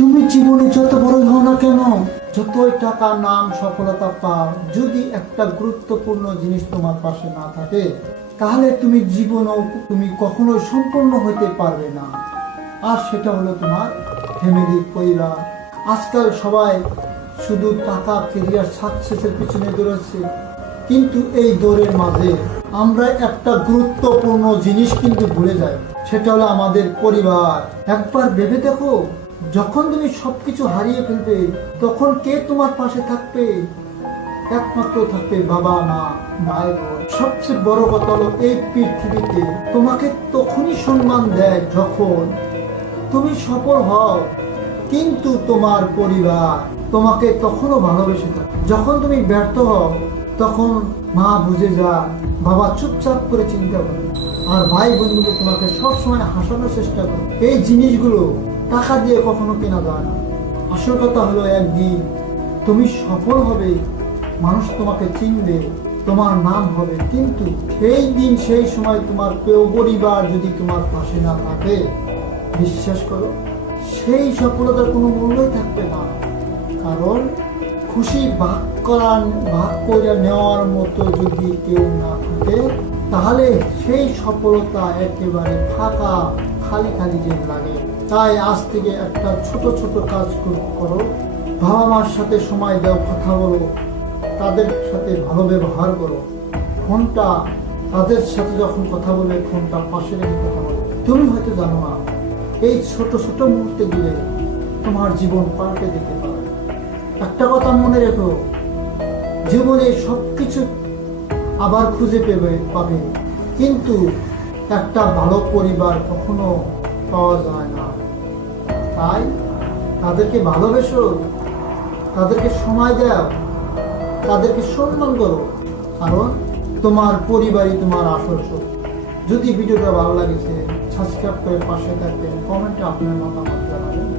তুমি জীবনে যত বড় হও না কেন, যতই টাকা নাম সফলতা পাও, যদি একটা গুরুত্বপূর্ণ জিনিস তোমার পাশে না থাকে, তাহলে তুমি কখনোই সম্পূর্ণ হতে পারবে না। আর সেটা হলো তোমার ফ্যামিলি, পরিবার। আজকাল সবাই শুধু টাকা, কেরিয়ার, সাকসেসের পিছনে দৌড়াচ্ছে, কিন্তু এই দৌড়ের মাঝে আমরা একটা গুরুত্বপূর্ণ জিনিস কিন্তু ভুলে যাই, সেটা হলো আমাদের পরিবার। একবার ভেবে দেখো, যখন তুমি সবকিছু হারিয়ে ফেলবে, তখন কে তোমার পাশে থাকবে? একমাত্র থাকবে বাবা, মা, ভাই, বোন। সবচেয়ে বড় কথা হলো, এই পৃথিবীতে তোমাকে তখনই সম্মান দেয় যখন তুমি সফল হও, কিন্তু তোমার পরিবার তোমাকে তখনও ভালোবেসে থাকে। যখন তুমি ব্যর্থ হও, তখন মা বুঝে যায়, বাবা চুপচাপ করে চিন্তা করে, আর ভাই বোনগুলো তোমাকে সবসময় হাসানোর চেষ্টা করে। এই জিনিসগুলো টাকা দিয়ে কখনো কেনা যায় না। আসল কথা হলো, একদিন তুমি সফল হবে, মানুষ তোমাকে চিনবে, তোমার নাম হবে, কিন্তু সেই দিন সেই সময় তোমার কেউ পরিবার যদি তোমার পাশে না থাকে, বিশ্বাস করো, সেই সফলতার কোনো মূল্যই থাকবে না। কারণ খুশি ভাগ করে নেওয়ার মতো যদি কেউ না থাকে, তাহলে সেই সফলতা একেবারে ফাঁকা, খালি খালি যে লাগে। তাই আজ থেকে একটা ছোট ছোট কাজ করো, বাবা মার সাথে সময় দাও, কথা বলো, তাদের সাথে ভালো ব্যবহার করো। ফোনটা তাদের সাথে যখন কথা বলে, ফোনটা পাশে রেখে কথা বলো। তুমি হয়তো জানো না, এই ছোট ছোট মুহূর্তে দিলে তোমার জীবন পাল্টে দিতে পারে। একটা কথা মনে রেখো, জীবনে সবকিছু আবার খুঁজে পাবে, কিন্তু একটা ভালো পরিবার কখনো পাওয়া যায় না। তাই তাদেরকে ভালোবেসো, তাদেরকে সময় দাও, তাদেরকে সম্মান করো, কারণ তোমার পরিবারই তোমার আসল শক্তি। যদি ভিডিওটা ভালো লাগেছে, সাবস্ক্রাইব করে পাশে থাকবেন, কমেন্টে আপনার মতামত জানাবেন।